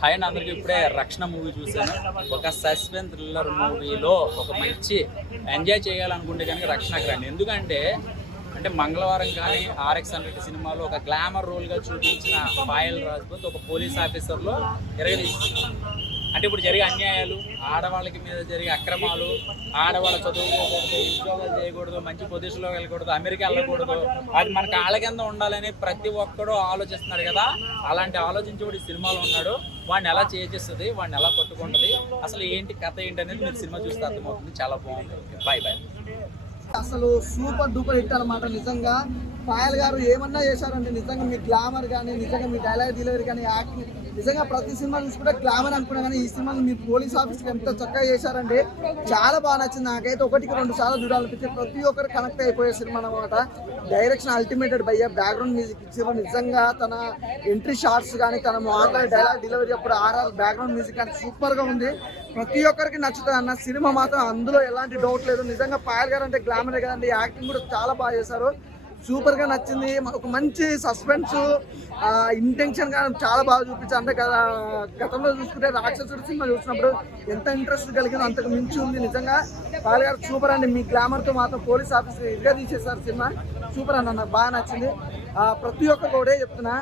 Hi and అందరికి ఇప్పుడే రక్షణ మూవీ చూశాను. ఒక సస్పెన్స్ థ్రిల్లర్ మూవీలో ఒక మంచి ఎంజాయ్ చేయాలనుకుంటే కనుక రక్షణకు రండి ఎందుకంటే అంటే మంగళవారం కానీ ఆర్ఎక్స్ హండ్రెడ్ సినిమాలో ఒక గ్లామర్ రోల్గా చూపించిన పాయల్ రాజ్పూత్ ఒక పోలీస్ ఆఫీసర్లో ఎరగదీసింది అంటే ఇప్పుడు జరిగే అన్యాయాలు ఆడవాళ్ళకి మీద జరిగే అక్రమాలు ఆడవాళ్ళ చదువుకోకూడదు ఉద్యోగాలు చేయకూడదు మంచి పొజిషన్లో వెళ్ళకూడదు అమెరికా వెళ్ళకూడదు అది మన కాళ్ళ కింద ఉండాలని ప్రతి ఒక్కడు ఆలోచిస్తున్నాడు కదా. అలాంటి ఆలోచించేవాడు ఈ సినిమాలో ఉన్నాడు. వాడిని ఎలా చేసేస్తుంది వాడిని ఎలా పట్టుకుంటుంది అసలు ఏంటి కథ ఏంటి అనేది మీరు సినిమా చూస్తే అర్థమవుతుంది. చాలా బాగుంటుంది. బాయ్ బాయ్ అసలు సూపర్ డూపర్ హిట్ అనమాట నిజంగా. పాయల్ గారు ఏమన్నా చేశారంటే నిజంగా మీ గ్లామర్ కానీ నిజంగా మీ డైలాగ్ డెలివరీ కానీ యాక్టింగ్ నిజంగా ప్రతి సినిమా కూడా గ్లామర్ అనుకున్నా కానీ ఈ సినిమాని మీ పోలీస్ ఆఫీస్కి ఎంత చక్కగా చేశారంటే చాలా బాగా నచ్చింది. నాకైతే ఒకటికి రెండు సార్లు చూడాలనిపించింది ప్రతి ఒక్కరు కనెక్ట్ అయిపోయే సినిమా అనమాట డైరెక్షన్ అల్టిమేటెడ్ భయ్య బ్యాక్గ్రౌండ్ మ్యూజిక్ ఇచ్చారు. నిజంగా తన ఎంట్రీ షార్ట్స్ కానీ తన మాట్లాడే డైలాగ్ డెలివరీ అప్పుడు ఆర్ఆర్ బ్యాక్గ్రౌండ్ మ్యూజిక్ కానీ సూపర్గా ఉంది. ప్రతి ఒక్కరికి నచ్చుతుంది అన్న సినిమా మాత్రం అందులో ఎలాంటి డౌట్ లేదు. నిజంగా పాయల్ గారు అంటే గ్లామర్ కదండి. యాక్టింగ్ కూడా చాలా బాగా చేశారు. సూపర్గా నచ్చింది ఒక మంచి సస్పెన్స్ ఇంటెన్షన్గా చాలా బాగా చూపించారు. అంటే కదా గతంలో చూసుకుంటే రాక్షసుడు సినిమా చూసినప్పుడు ఎంత ఇంట్రెస్ట్ కలిగిందో అంతకు మించి ఉంది నిజంగా. పాయల్ గారు సూపర్ అండి. మీ గ్లామర్తో మాత్రం పోలీస్ ఆఫీసర్ ఇదిగా తీసేసారు సినిమా. సూపర్ అన్న నాకు బాగా నచ్చింది. ప్రతి ఒక్కరు కూడా చెప్తున్నా.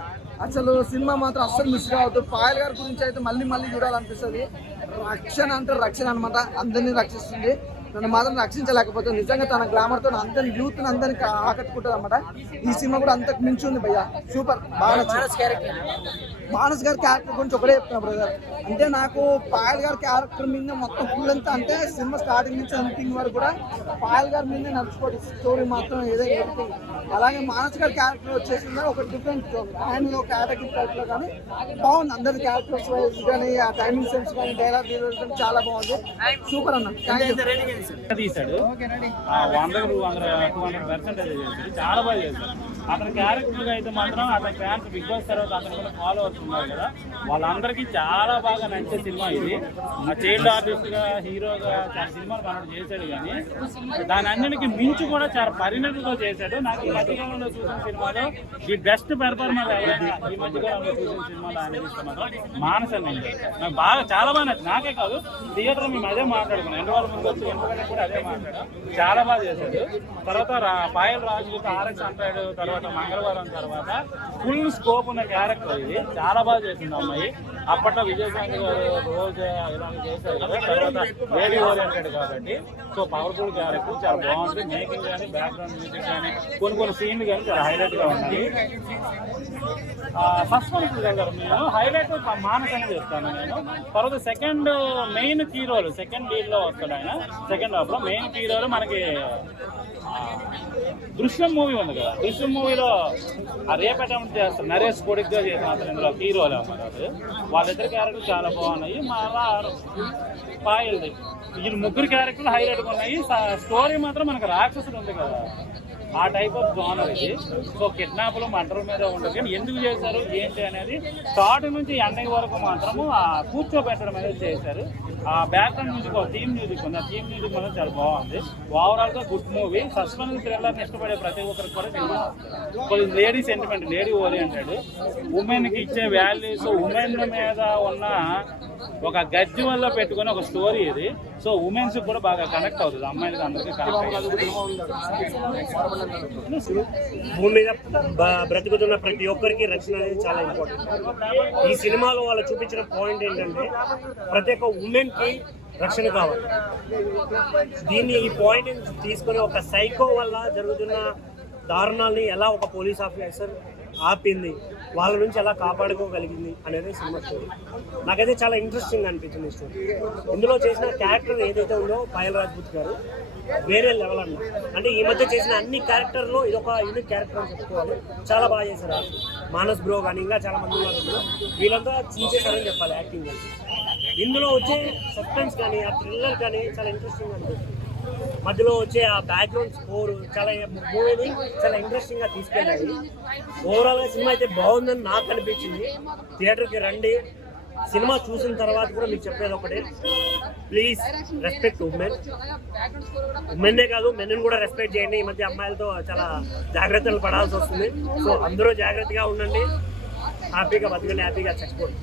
అసలు సినిమా మాత్రం అస్సలు మిస్ కావద్దు. పాయల్ గారి గురించి అయితే మళ్ళీ మళ్ళీ చూడాలనిపిస్తుంది. రక్షణ అంటే రక్షణ అనమాట అందరినీ రక్షిస్తుంది. నన్ను మాత్రం రక్షించలేకపోతే నిజంగా తన గ్లామర్తో అందరిని యూత్ అందరికి ఆకట్టుకుంటుంది అనమాట ఈ సినిమా కూడా అంతకు మించి ఉంది భయ్య. సూపర్ బాగా. మానస్ గారి క్యారెక్టర్ గురించి ఒకటే చెప్తున్నా బ్రదర్ అంటే నాకు పాయల్ గారి క్యారెక్టర్ మీద మొత్తం ఫుల్ అంతా అంటే సినిమా స్టార్టింగ్ నుంచి ఎండింగ్ వరకు కూడా పాయల్ గారి మీద నడుచుకోవడం స్టోరీ మాత్రం ఏదో everything. అలాగే మానస్ గారి క్యారెక్టర్ వచ్చేసింది ఒక డిఫరెంట్ ఆయన లో కానీ బాగుంది. అందరి క్యారెక్టర్స్ వైజ్ కానీ ఆ టైమింగ్ సెన్స్ కానీ డైలాగ్ చాలా బాగుంది. సూపర్ అన్న. థ్యాంక్ యూ తీశాడు ఆ వందకు వంద టూ హండ్రెడ్ పర్సెంటేజ్ చేశాడు చాలా బాగా చేశాడు అతని క్యారెక్టర్ అయితే మాత్రం అతని ఫ్యాన్స్ బిగ్ బాస్ తర్వాత అతను కూడా ఫాలో అవుతున్నారు కదా. వాళ్ళందరికీ చాలా బాగా నచ్చే సినిమా ఇది. మా చైల్డ్ ఆర్టిస్ట్గా హీరోగా చాలా సినిమాలు మనకు చేశాడు కానీ దాని అన్నిటికీ మించి కూడా చాలా పరిణతితో చేశాడు. నాకు ఈ మధ్యకాలంలో చూసిన సినిమాలో ది బెస్ట్ పెర్ఫార్మర్ ఎవరైనా ఈ మధ్యకాలంలో చూసిన సినిమాలో అనిపిస్తున్నారు మానస నాకు బాగా చాలా బాగా నచ్చింది. నాకే కాదు థియేటర్ మేము అదే మాట్లాడుకున్నాం. ఎన్ని వాళ్ళ ముందు వచ్చి ఎందుకంటే కూడా అదే మాట్లాడాం. చాలా బాగా చేశాడు. తర్వాత పాయల్ రాజు ఆర్ఎస్ అంటాడు తర్వాత తర్వాత మంగళవారం తర్వాత ఫుల్ స్కోప్ ఉన్న క్యారెక్టర్ ఇది. చాలా బాగా చేసింది అమ్మాయి. అప్పట్లో విజయశాంతి గారు రోజు ఇలా చేశారు కదా తర్వాత లేడీ ఓరియంటెడ్ కాబట్టి. సో పవర్ఫుల్ క్యారెక్టర్ చాలా బాగుంది. మేకింగ్ కానీ బ్యాక్గ్రౌండ్ మ్యూజిక్ కానీ కొన్ని కొన్ని సీన్లు కానీ చాలా హైలైట్గా ఉన్నాయి. ఫస్ట్ వన్ గారు నేను హైలైట్ మానస్ అనేది చెప్తాను నేను. తర్వాత సెకండ్ మెయిన్ హీరోలు సెకండ్ లీడ్లో వస్తాడు ఆయన. సెకండ్ హాఫ్లో మెయిన్ హీరోలు మనకి దృశ్యం మూవీ ఉంది కదా. దృశ్యం మూవీలో ఆ రేపటి చేస్తారు నరేష్ కొడుకుగా చేసిన అతను ఇందులో హీరోలు అన్నమాట అది. వాళ్ళిద్దరి క్యారెక్టర్ చాలా బాగున్నాయి. మళ్ళా పాయల్ది. వీళ్ళు ముగ్గురు క్యారెక్టర్లు హైలైట్గా ఉన్నాయి. స్టోరీ మాత్రం మనకు రాక్షసుడు ఉంది కదా. ఆ టైప్ ఆఫ్ జోనర్ ఇది. సో కిడ్నాప్లు మర్డర్ మీద ఉంటుంది కానీ ఎందుకు చేశారు? ఏంటి అనేది స్టార్ట్ నుంచి ఎండింగ్ వరకు మాత్రము ఆ కూర్చోబెట్టడం అనేది చేశారు. ఆ బ్యాక్గ్రౌండ్ మ్యూజిక్ థీమ్ మ్యూజిక్ ఉంది. ఆ థీమ్ మ్యూజిక్ మాత్రం చాలా బాగుంది. ఓవరాల్గా గుడ్ మూవీ సస్పెన్స్ థ్రిల్లర్ ఇష్టపడే ప్రతి ఒక్కరికి కూడా సినిమా కొంచెం లేడీ సెంటిమెంట్ లేడీ ఓరియంటెడ్ ఉమెన్కి ఇచ్చే వాల్యూస్ ఉమెన్ మీద ఉన్న ఒక గజ్జి వల్ల పెట్టుకుని ఒక స్టోరీ ఇది. సో ఉమెన్స్ కూడా బాగా కనెక్ట్ అవుతుంది. అమ్మాయిలకి అందరికీ కనెక్ట్ అవుతుంది భూమి మీద బ్రతుకుతున్న ప్రతి ఒక్కరికి రక్షణ అనేది చాలా ఇంపార్టెంట్ ఈ సినిమాలో వాళ్ళు చూపించిన పాయింట్ ఏంటంటే ప్రతి ఒక్క ఉమెన్కి రక్షణ కావాలి. దీన్ని ఈ పాయింట్ తీసుకొని ఒక సైకో వల్ల జరుగుతున్న దారుణాల్ని ఎలా ఒక పోలీస్ ఆఫీసర్ ఆపింది వాళ్ళ నుంచి ఎలా కాపాడుకోగలిగింది అనేది సినిమా స్టోరీ నాకైతే చాలా ఇంట్రెస్టింగ్ అనిపించింది స్టోరీ ఇందులో చేసిన క్యారెక్టర్ ఏదైతే ఉందో పాయల్ రాజ్పూత్ గారు వేరే లెవెల్ అన్న. అంటే ఈ మధ్య చేసిన అన్ని క్యారెక్టర్లో ఇది ఒక యూనిక్ క్యారెక్టర్ అని చెప్పుకోవాలి. చాలా బాగా చేశారు మానస్ బ్రో కానీ ఇంకా చాలా మంది ఉన్నారు వీళ్ళంతా చించేశారని చెప్పాలి యాక్టింగ్ కానీ ఇందులో వచ్చే సస్పెన్స్ కానీ ఆ థ్రిల్లర్ కానీ చాలా ఇంట్రెస్టింగ్ అనిపిస్తుంది. మధ్యలో వచ్చే ఆ బ్యాక్గ్రౌండ్ స్కోర్ చాలా మూవీని చాలా ఇంట్రెస్టింగ్గా తీసుకెళ్ళాయి ఓవరాల్గా సినిమా అయితే బాగుందని నాకు అనిపించింది. థియేటర్కి రండి. సినిమా చూసిన తర్వాత కూడా మీకు చెప్పేది ఒకటే. ప్లీజ్ రెస్పెక్ట్ ఉమెన్ ఉమెన్నే కాదు మెన్ను కూడా రెస్పెక్ట్ చేయండి. ఈ మధ్య అమ్మాయిలతో చాలా జాగ్రత్తలు పడాల్సి వస్తుంది. సో అందరూ జాగ్రత్తగా ఉండండి. హ్యాపీగా బతకండి. హ్యాపీగా చచ్చిపోండి.